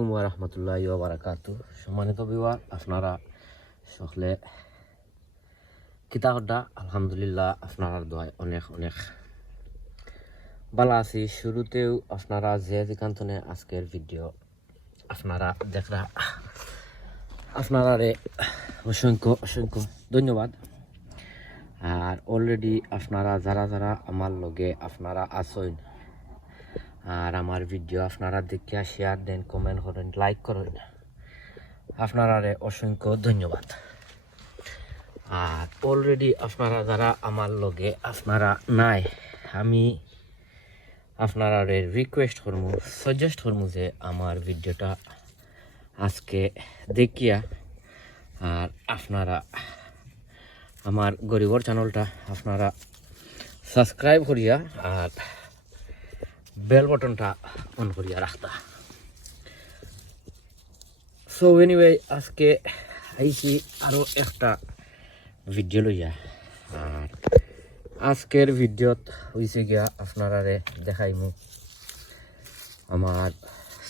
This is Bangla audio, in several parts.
আলাইকুম ওয়া রাহমাতুল্লাহি ওয়া বারাকাতু সম্মানিত বিওয়ার আপনারা সকলে কিতাবটা আলহামদুলিল্লাহ আপনারা দোয়ায় অনেক অনেক ভালো আছি। শুরুতেও আপনারা যে যেখানে আজকের ভিডিও আপনারা দেখরা আপনারা রে অসংখ্য অসংখ্য ধন্যবাদ। আর অলরেডি আপনারা যারা যারা আমার লগে আপনারা আসেন আর আমার ভিডিও আপনারা দেখিয়া শেয়ার দেন কমেন্ট করেন লাইক করেন। আপনারা অসংখ্য ধন্যবাদ। আর অলরেডি আপনারা যারা আমার লগে আপনারা নাই, আমি আপনারা রিকোয়েস্ট করব সাজেস্ট করব যে আমার ভিডিওটা আজকে দেখিয়া, আর আপনারা আমার গরিবর চ্যানেলটা আপনারা সাবস্ক্রাইব করিয়া, আর বেল বটনটা অন করিয়া রাখতা। সো এনিওয়ে আজকে আইছি আরও একটা ভিডিও লইয়া। আর আজকের ভিডিওত হয়েছে গিয়া আপনারা দেখাইমু আমার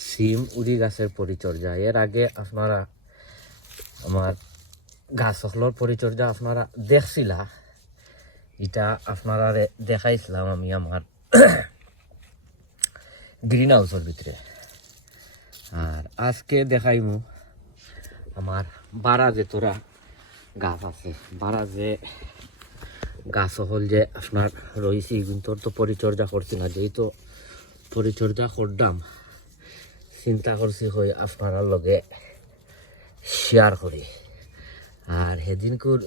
সিম উড়ি গাছের পরিচর্যা। এর আগে আপনারা আমার গাছ সকলের পরিচর্যা আপনারা দেখছিলা। এটা আপনারা দেখাইছিলাম আমি আমার গ্রিন হাউসের ভিতরে। আর আজকে দেখাইমু আমার বারা যে তোরা গাছ আছে। বারা যে গাছ হল যে আপনার রয়েছে কিন্তু তো পরিচর্যা করছি না। যেহেতু পরিচর্যা করতাম, চিন্তা করছি হয়ে আপনার লগে শেয়ার করি। আর সেদিনকুর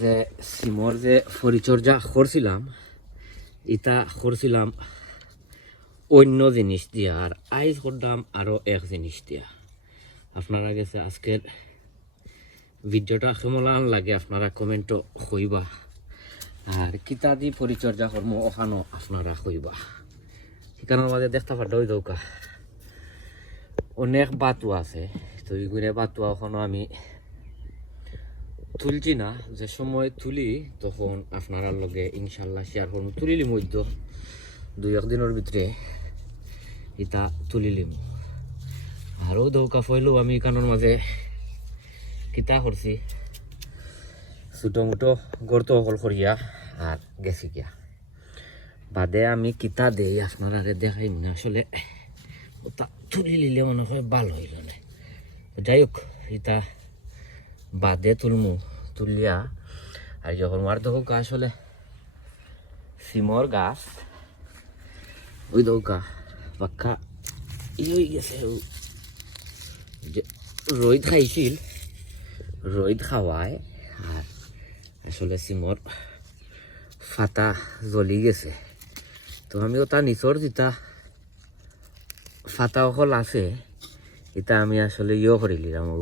যে সিমর যে পরিচর্যা করছিলাম, ইটা করছিলাম অন্য জিনিস দিয়া, আর আইজ করতাম আরও এক জিনিস দিয়া। আপনারা গেছে আজকের ভিডিওটা কেমন লাগে, আপনারা কমেন্টও কইবা আর কিতা দি পরিচর্যা কর্ম ওখানো আপনারা কইবা সেখানের মাঝে দেখতে পারতে ওই দৌকা। অনেক বাতুয়া আছে তো এইগুলো বাতুয়া ওখানো আমি তুলছি না। যে সময় তুলি, তখন আপনারা লগে ইনশাল্লাহ শেয়ার করব। তুলিলি মধ্য, দুই একদিনের ভিতরে। ইটা তুলিলিম আরও দৌকা ফইলেও আমি কানোর মাঝে কিতা করছি ছোটো গর্ত অকল করিয়া আর গেছি গিয়া। বাদে আমি কিতা দেই আপনারা দেখাইম না। আসলে, ওটা তুলি লিলে মনে হয় ভালো হইল না। যাই হোক ইটা বাদে তুলমু। তুলিয়া আর যখন মার দৌকা, আসলে সিমর গাছ। ওই দৌকা। পাক্কা। ই হয়ে গেছে রোদ খাইছিল রোদ খাওয়ায়, আর আসলে সিমর ফাটা জ্বলি গেছে। তো আমি ওটা নিচর যেটা ফাটা অকল আছে, এটা আমি আসলে ইয়ে করিলাম ও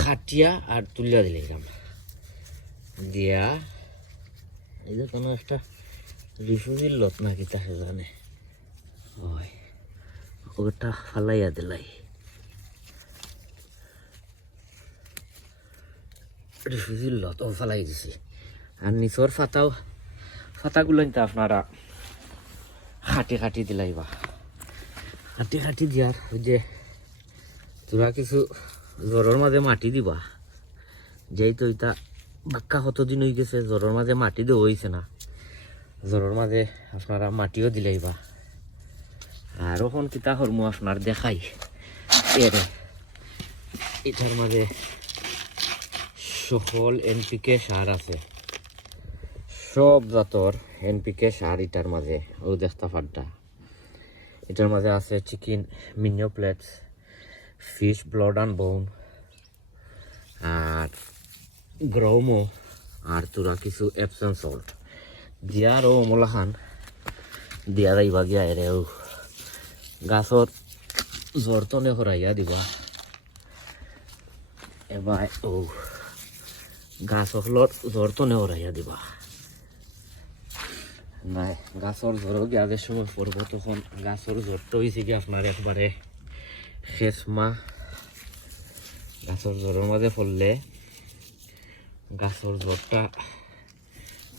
খাটিয়া আর তুলিয়া দিলাম। দিয়া, এই যে কোনো একটা রিফিউজির লত নাকি তাকে জানে। ওটা ফালাইয়া দিলাই। রিফিউজির লত ও ফালাই দিছি। আর নিচর ফাতাও, ফাতাগুলো কিন্তু আপনারা খাটি খাটি দিলাইবা। খাটি খাটি দিয়ার যে তোরা কিছু জ্বরের মাঝে মাটি দিবা। যেহেতু এটা বাক্কা কতদিন হয়ে গেছে, জ্বরের মাঝে মাটি দেওয়া হয়েছে না। জ্বরের মাঝে আপনারা মাটিও দিলাইবা আর ওখন কিতা হরমু আপনার দেখাই। এরে এটার মাঝে সকল এনপিকে সার আছে। সব জাতর এনপিকে সার এটার মাঝে ও দেখতে পাড্ডা এটার মাঝে আছে chicken মিনিও plates fish blood and bone, আর গ্রৌমো, আর তোরা কিছু এপসন সল্ট দিয়ার ও মলাখান দিয়া যাইবা গিয়া এরে ও। গাছর জ্বর তনে হরাইয়া দিবা। এবার ও। গাছ হলত জ্বর তনে হরাইয়া দিবা। নাই গাছর জ্বরও গিয়া যে সময় পড়ব তখন গাছর জ্বরটা হয়েছে কি আপনার একবারে শেষ মাহ গাছর জ্বরের মাঝে পড়লে গাছর জ্বরটা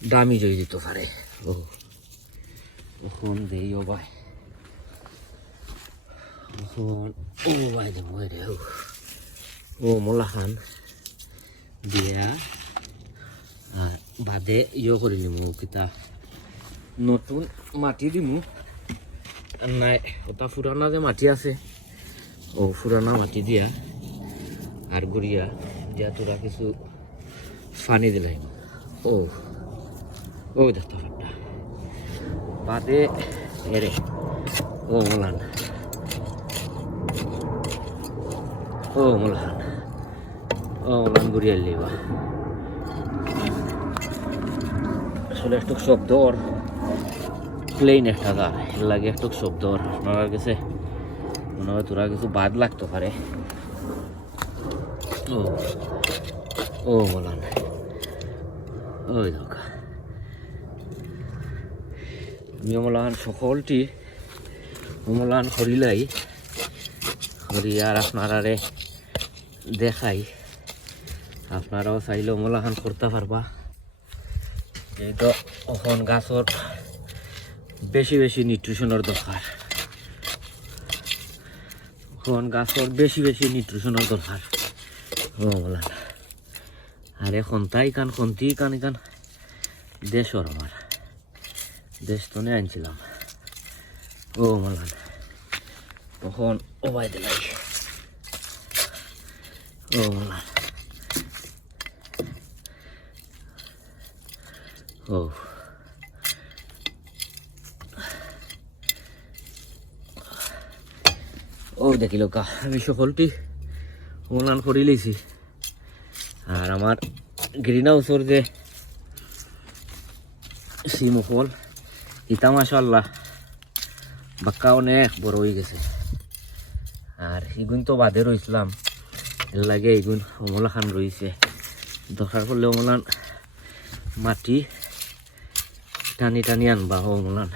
দামি জয় দিতে পারে। ও। এখন দেই ও ভাই। এখন ও ভাই দে মই রে ও। ও মোলা খান। দিয়া। আর বাদে ইয়ে করে নিমু কিতা। নতুন মাটি দিমু। আর নাই ওটা ফুরানা যে মাটি আছে ও ফুরানা মাটি দিয়া। আর গুড়িয়া দিয়া তোরা কিছু ফানি দিলাই ও। ও দেখতে পারটা বাদে এরে, ও মোলান। ও মোলান। ও মোলান গুড়িয়া লিবা আসলে একটু শব্দ ওর। প্লেন একটা গান। এর লাগে একটু শব্দ ওর। আপনার কাছে মনে হয় তোরা কিছু বাদ লাগতে পারে। ও ও মোলান। ওই দোকা আমি অমলান সকলটি অমলান করিলাই করি আর আপনারারে দেখাই আপনারাও চাইলে অমলাখান করতে পারবা এই তো এখন গাছর বেশি বেশি নিউট্রিশনের দরকার এখন গাছর বেশি বেশি নিউট্রিশনের দরকার বলা আর এখন তাই কান খন্তি কান কান দেশর আমার দেশ তো নিয়ে আনছিলাম। ও মালান। তখন ও বাই দিলাই ও মালান। ও। ও দেখিল কা আমি সকলটি অনুমান করে লইছি। আর আমার গ্রিন হাউসর যে শিমুফল ইতা মাশাল্লাহ বাক্কা অনেক বড় হয়ে গেছে। আর এগুন তো বাদে রইছিলাম এর লাগে এগুন অমলা খান রয়েছে দরকার করলে অমলান মাটি টানি টানি আনবা অমলান।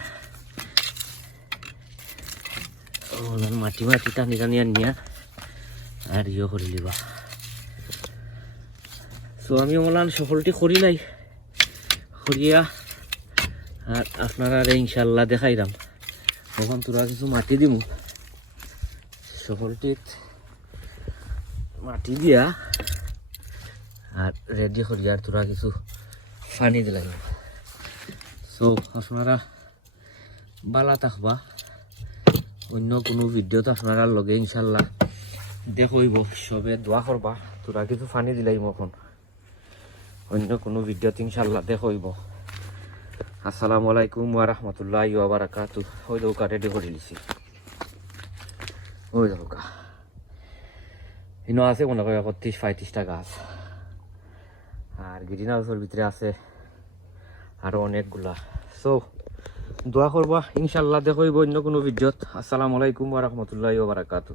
অমলান মাটি মাটি টানি টানি আনিয়া আর ইয়ে করে লিবা। সো আমি অমলান সফলটি করি নাই। করিয়া আর আপনারা ইনশাল্লাহ দেখাইলাম তখন তোরা কিছু মাটি দিমু। সফলটিত মাটি দিয়া আর রেডি করি আর তোরা কিছু পানি দিলাম সো আপনারা বালা থাকবা। অন্য কোনো ভিডিওতে আপনারা লগে ইনশাল্লাহ দেখইব। সবে দোয়া করবা। তোরা কিছু পানি দিলাই এখন। অন্য কোনো ভিডিওতে ইনশাল্লাহ দেখইব। আসসালামু আলাইকুম ওয়া রাহমাতুল্লাহি ওয়া বারাকাতু। ওই দৌকা রেডি করে লিছি ওই দৌকা ইনো আছে মনে করি একত্রিশ পঁয়ত্রিশটা গাছ আর গ্রিন হাউসের ভিতরে আছে আরও অনেকগুলা। সো দোয়া করবা ইনশাল্লাহ দেখইব অন্য কোনো ভিডিওত। আসসালামু আলাইকুম ওয়া রাহমাতুল্লাহি ওয়া বারাকাতু।